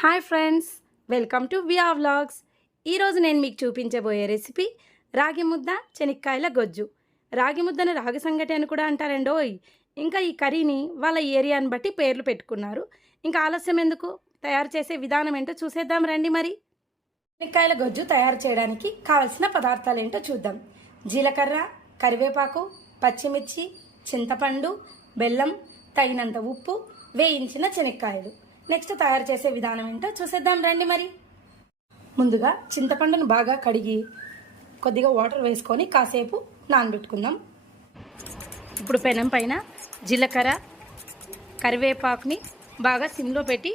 Hi friends, welcome to via vlogs. ఈరోజు నేను మీకు చూపించబోయే రెసిపీ రాగి ముద్ద చెనిక్కాయల గొజ్జు. రాగి ముద్దను రాగి సంగటి అని కూడా అంటారండోయ్. ఇంకా ఈ కర్రీని వాళ్ళ ఏరియాని బట్టి పేర్లు పెట్టుకున్నారు. ఇంకా ఆలస్యం ఎందుకు, తయారు చేసే విధానం ఏంటో చూసేద్దాం రండి. మరి చెనిక్కాయల గొజ్జు తయారు చేయడానికి కావలసిన పదార్థాలు ఏంటో చూద్దాం. జీలకర్ర, కరివేపాకు, పచ్చిమిర్చి, చింతపండు, బెల్లం, తగినంత ఉప్పు, వేయించిన చెనిక్కాయలు. నెక్స్ట్ తయారు చేసే విధానం ఏంటో చూసేద్దాం రండి. మరి ముందుగా చింతపండును బాగా కడిగి కొద్దిగా వాటర్ వేసుకొని కాసేపు నానబెట్టుకుందాం. ఇప్పుడు పెనం పైన జీలకర్ర, కరివేపాకుని బాగా సిమ్లో పెట్టి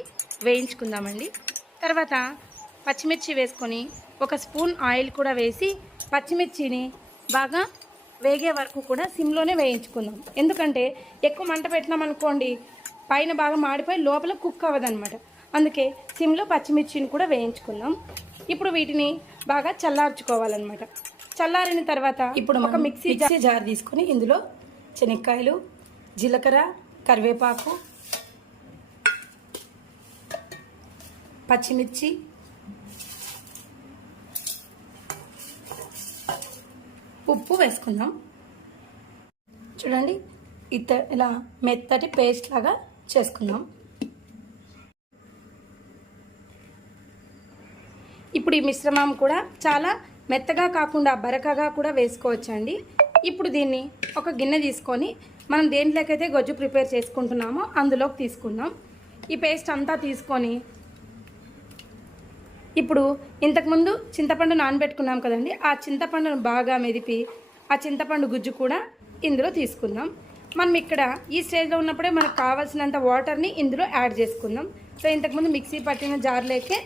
వేయించుకుందామండి. తర్వాత పచ్చిమిర్చి వేసుకొని ఒక స్పూన్ ఆయిల్ కూడా వేసి పచ్చిమిర్చిని బాగా వేగే వరకు కూడా సిమ్లోనే వేయించుకుందాం. ఎందుకంటే ఎక్కువ మంట పెట్టినాం అనుకోండి, పైన బాగా మాడిపోయి లోపల కుక్ అవ్వదనమాట. అందుకే సిమ్లో పచ్చిమిర్చిని కూడా వేయించుకుందాం. ఇప్పుడు వీటిని బాగా చల్లార్చుకోవాలన్నమాట. చల్లారిన తర్వాత ఇప్పుడు ఒక మిక్సీ జార్ తీసుకొని ఇందులో శనక్కాయలు, జీలకర్ర, కరివేపాకు, పచ్చిమిర్చి, ఉప్పు వేసుకుందాం. చూడండి, ఇలా మెత్తటి పేస్ట్ లాగా చేసుకుందాం. ఇప్పుడు ఈ మిశ్రమం కూడా చాలా మెత్తగా కాకుండా బరకగా కూడా వేసుకోవచ్చండి. ఇప్పుడు దీన్ని ఒక గిన్నె తీసుకొని మనం దేంట్లోకైతే గొజ్జు ప్రిపేర్ చేసుకుంటున్నామో అందులోకి తీసుకుందాం. ఈ పేస్ట్ అంతా తీసుకొని ఇప్పుడు ఇంతకుముందు చింతపండు నానబెట్టుకున్నాం కదండి, ఆ చింతపండును బాగా మెదిపి ఆ చింతపండు గుజ్జు కూడా ఇందులో తీసుకుందాం. మనం ఇక్కడ ఈ స్టేజ్లో ఉన్నప్పుడే మనకు కావాల్సినంత వాటర్ని ఇందులో యాడ్ చేసుకుందాం. సో ఇంతకుముందు మిక్సీ పట్టిన జార్లోకే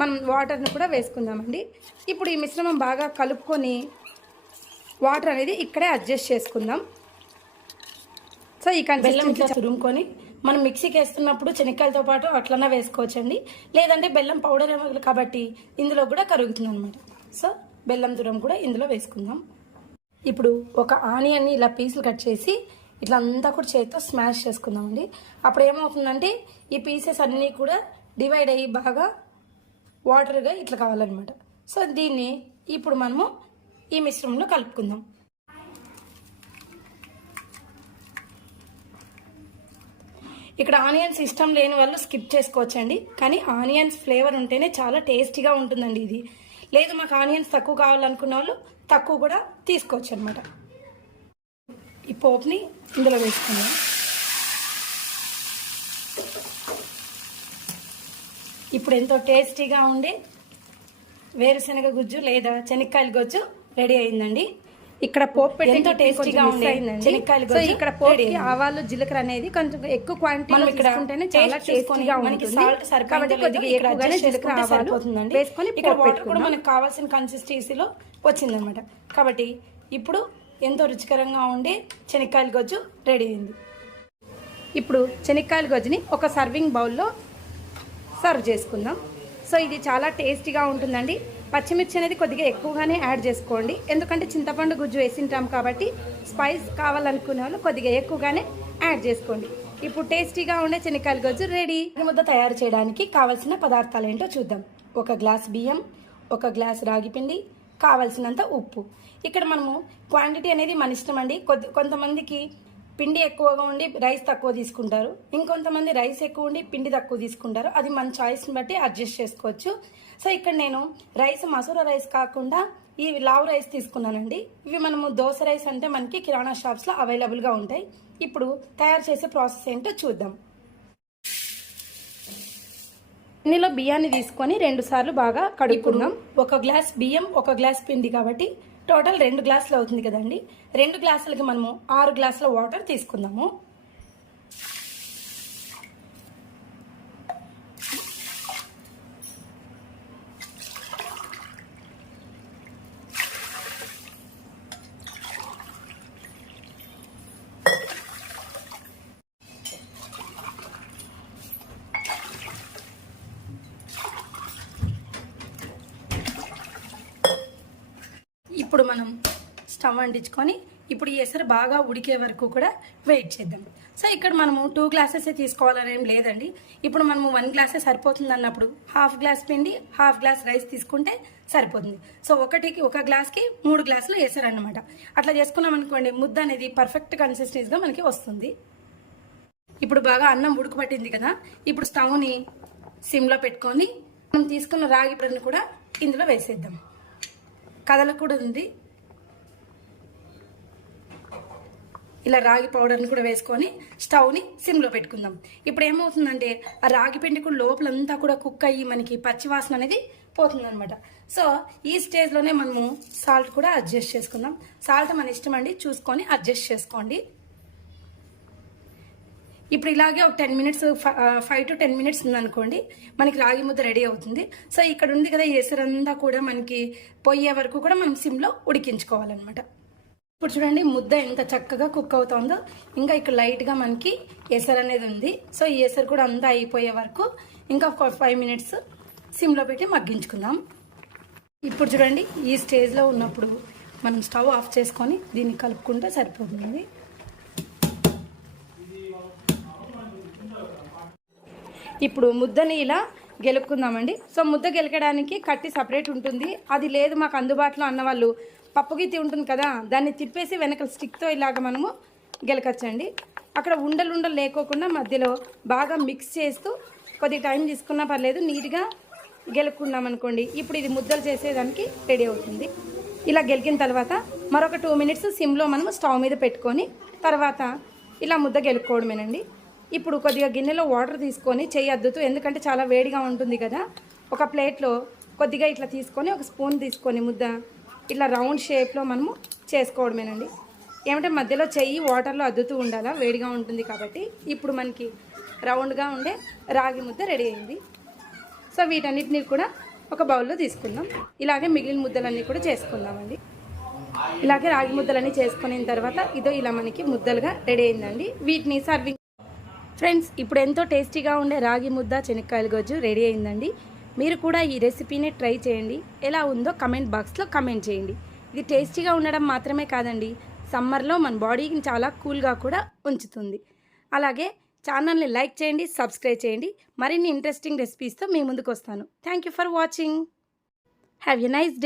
మనం వాటర్ని కూడా వేసుకుందామండి. ఇప్పుడు ఈ మిశ్రమం బాగా కలుపుకొని వాటర్ అనేది ఇక్కడే అడ్జస్ట్ చేసుకుందాం. సో ఈ కన్సిస్టెన్సీ తురుముకొని మనం మిక్సీకి వేస్తున్నప్పుడు శనక్కాయలతో పాటు అట్లన్నా వేసుకోవచ్చండి. లేదంటే బెల్లం పౌడర్ కాబట్టి ఇందులో కూడా కరుగుతుంది అనమాట. సో బెల్లం తురం కూడా ఇందులో వేసుకుందాం. ఇప్పుడు ఒక ఆనియన్ని ఇలా పీసులు కట్ చేసి ఇట్లా అంతా కూడా చేతితో స్మాష్ చేసుకుందామండి. అప్పుడు ఏమవుతుందంటే ఈ పీసెస్ అన్నీ కూడా డివైడ్ అయ్యి బాగా వాటర్గా ఇట్లా కావాలన్నమాట. సో దీన్ని ఇప్పుడు మనము ఈ మిశ్రమంలో కలుపుకుందాం. ఇక్కడ ఆనియన్స్ ఇష్టం లేని వాళ్ళు స్కిప్ చేసుకోవచ్చండి, కానీ ఆనియన్స్ ఫ్లేవర్ ఉంటేనే చాలా టేస్టీగా ఉంటుందండి ఇది. లేదు మాకు ఆనియన్స్ తక్కువ కావాలనుకున్న వాళ్ళు తక్కువ కూడా తీసుకోవచ్చు అనమాట. ఈ పోపుని ఇందులో వేసుకుందాం. ఇప్పుడు ఎంతో టేస్టీగా ఉండే వేరుశనగ గుజ్జు లేదా చెనిక్కాయల గొజ్జు రెడీ అయిందండి. ఇక్కడ పోపు పెట్టి ఎంతో టేస్టీగా ఉండేదండి చెనిక్కాయల గొజ్జు. ఇక్కడ పోపు ఆవాలు, జీలకర్ర అనేది కొంచెం ఎక్కువ క్వాంటిటీలో తీసుకుంటేనే చాలా టేస్టీగా ఉంటుంది. సాల్ట్ సరిపోతుంది, కొద్దిగా ఎక్కువగానే జీలకర్ర ఆవాలు వేసుకొని ఇక్కడ వాటర్ కూడా మనకు కావాల్సిన కన్సిస్టెన్సీలో వచ్చిందనమాట. కాబట్టి ఇప్పుడు ఎంతో రుచికరంగా ఉండే చెనిక్కాయల గొజ్జు రెడీ అయింది. ఇప్పుడు చెనిక్కాయల గొజ్జుని ఒక సర్వింగ్ బౌల్లో సర్వ్ చేసుకుందాం. సో ఇది చాలా టేస్టీగా ఉంటుందండి. పచ్చిమిర్చి అనేది కొద్దిగా ఎక్కువగానే యాడ్ చేసుకోండి, ఎందుకంటే చింతపండు గుజ్జు వేసింటాం కాబట్టి స్పైస్ కావాలనుకునే వాళ్ళు కొద్దిగా ఎక్కువగానే యాడ్ చేసుకోండి. ఇప్పుడు టేస్టీగా ఉండే చెనిక్కాయల గొజ్జు రెడీ. ముద్ద తయారు చేయడానికి కావాల్సిన పదార్థాలు ఏంటో చూద్దాం. ఒక గ్లాస్ బియ్యం, ఒక గ్లాస్ రాగి పిండి, కావాల్సినంత ఉప్పు. ఇక్కడ మనము క్వాంటిటీ అనేది మన ఇష్టం అండి. కొంతమందికి పిండి ఎక్కువగా ఉండి రైస్ తక్కువ తీసుకుంటారు, ఇంకొంతమంది రైస్ ఎక్కువ ఉండి పిండి తక్కువ తీసుకుంటారు. అది మన చాయిస్ని బట్టి అడ్జస్ట్ చేసుకోవచ్చు. సో ఇక్కడ నేను రైస్ మసూరా రైస్ కాకుండా ఈ లావు రైస్ తీసుకున్నానండి. ఇవి మనము దోశ రైస్ అంటే మనకి కిరాణా షాప్స్లో అవైలబుల్గా ఉంటాయి. ఇప్పుడు తయారు చేసే ప్రాసెస్ ఏంటో చూద్దాం. ఇందులో బియ్యాన్ని తీసుకొని 2 సార్లు బాగా కడుక్కుందాం. ఒక గ్లాస్ బియ్యం, ఒక గ్లాస్ పిండి కాబట్టి టోటల్ 2 గ్లాసులు అవుతుంది కదండి. 2 గ్లాసులకి మనము 6 గ్లాసుల వాటర్ తీసుకుందాము. ఇప్పుడు మనం స్టవ్ అంటించుకొని ఇప్పుడు ఈ ఎసరు బాగా ఉడికే వరకు కూడా వెయిట్ చేద్దాం. సో ఇక్కడ మనము 2 గ్లాసెస్ తీసుకోవాలని ఏం లేదండి. ఇప్పుడు మనము 1 గ్లాసే సరిపోతుంది అన్నప్పుడు హాఫ్ గ్లాస్ పిండి హాఫ్ గ్లాస్ రైస్ తీసుకుంటే సరిపోతుంది. సో ఒక గ్లాస్కి 3 గ్లాసులు వేసారనమాట. అట్లా చేసుకున్నాం అనుకోండి, ముద్ద అనేది పర్ఫెక్ట్ కన్సిస్టెన్సీగా మనకి వస్తుంది. ఇప్పుడు బాగా అన్నం ఉడకబట్టింది కదా, ఇప్పుడు స్టవ్ని సిమ్లో పెట్టుకొని మనం తీసుకున్న రాగి పొడిని కూడా ఇందులో వేసేద్దాం. కదలకూడదు. ఇలా రాగి పౌడర్ని కూడా వేసుకొని స్టవ్ని సిమ్లో పెట్టుకుందాం. ఇప్పుడు ఏమవుతుందంటే ఆ రాగి పిండి కూడా లోపలంతా కూడా కుక్ అయ్యి మనకి పచ్చివాసన అనేది పోతుందన్నమాట. సో ఈ స్టేజ్లోనే మనము సాల్ట్ కూడా అడ్జస్ట్ చేసుకుందాం. సాల్ట్ మన ఇష్టం అండి, చూసుకొని అడ్జస్ట్ చేసుకోండి. ఇప్పుడు ఇలాగే ఒక 10 మినిట్స్ 5 to 10 మినిట్స్ ఉందనుకోండి, మనకి రాగి ముద్ద రెడీ అవుతుంది. సో ఇక్కడ ఉంది కదా ఎసరంతా కూడా మనకి పోయే వరకు కూడా మనం సిమ్లో ఉడికించుకోవాలన్నమాట. ఇప్పుడు చూడండి ముద్ద ఎంత చక్కగా కుక్ అవుతుందో. ఇంకా ఇక్కడ లైట్గా మనకి ఎసరు అనేది ఉంది. సో ఈ ఎసరు కూడా అంతా అయిపోయే వరకు ఇంకా 5 మినిట్స్ సిమ్లో పెట్టి మగ్గించుకుందాం. ఇప్పుడు చూడండి ఈ స్టేజ్లో ఉన్నప్పుడు మనం స్టవ్ ఆఫ్ చేసుకొని దీన్ని కలుపుకుంటే సరిపోతుంది. ఇప్పుడు ముద్దని ఇలా గెలుపుకుందామండి. సో ముద్ద గెలకడానికి కట్టి సపరేట్ ఉంటుంది. అది లేదు మాకు అందుబాటులో అన్న వాళ్ళు పప్పు గిత్తి ఉంటుంది కదా, దాన్ని తిప్పేసి వెనకాల స్టిక్తో ఇలాగ మనము గెలకచ్చండి. అక్కడ ఉండలు లేకోకుండా మధ్యలో బాగా మిక్స్ చేస్తూ కొద్దిగా టైం తీసుకున్నా పర్లేదు, నీట్గా గెలుపుకున్నాం అనుకోండి. ఇప్పుడు ఇది ముద్దలు చేసేదానికి రెడీ అవుతుంది. ఇలా గెలికిన తర్వాత మరొక 2 మినిట్స్ సిమ్లో మనం స్టవ్ మీద పెట్టుకొని తర్వాత ఇలా ముద్ద గెలుపుకోవడమేనండి. ఇప్పుడు కొద్దిగా గిన్నెలో వాటర్ తీసుకొని చెయ్యి అద్దుతూ, ఎందుకంటే చాలా వేడిగా ఉంటుంది కదా, ఒక ప్లేట్లో కొద్దిగా ఇట్లా తీసుకొని ఒక స్పూన్ తీసుకొని ముద్ద ఇట్లా రౌండ్ షేప్లో మనము చేసుకోవడమేనండి. ఏమంటే మధ్యలో చెయ్యి వాటర్లో అద్దుతూ ఉండాలా, వేడిగా ఉంటుంది కాబట్టి. ఇప్పుడు మనకి రౌండ్గా ఉండే రాగి ముద్ద రెడీ అయింది. సో వీటన్నిటిని కూడా ఒక బౌల్లో తీసుకుందాం. ఇలాగే మిగిలిన ముద్దలన్నీ కూడా చేసుకుందామండి. ఇలాగే రాగి ముద్దలన్నీ చేసుకున్న తర్వాత ఇదో ఇలా మనకి ముద్దలుగా రెడీ అయిందండి. వీటిని సర్వింగ్ ఫ్రెండ్స్, ఇప్పుడు ఎంతో టేస్టీగా ఉండే రాగి ముద్ద చెనక్కాయల గొజ్జు రెడీ అయిందండి. మీరు కూడా ఈ రెసిపీని ట్రై చేయండి. ఎలా ఉందో కమెంట్ బాక్స్లో కమెంట్ చేయండి. ఇది టేస్టీగా ఉండడం మాత్రమే కాదండి, సమ్మర్లో మన బాడీకి చాలా కూల్గా కూడా ఉంచుతుంది. అలాగే ఛానల్ని లైక్ చేయండి, సబ్స్క్రైబ్ చేయండి. మరిన్ని ఇంట్రెస్టింగ్ రెసిపీస్తో మీ ముందుకు వస్తాను. Thank you for watching. Have a nice day.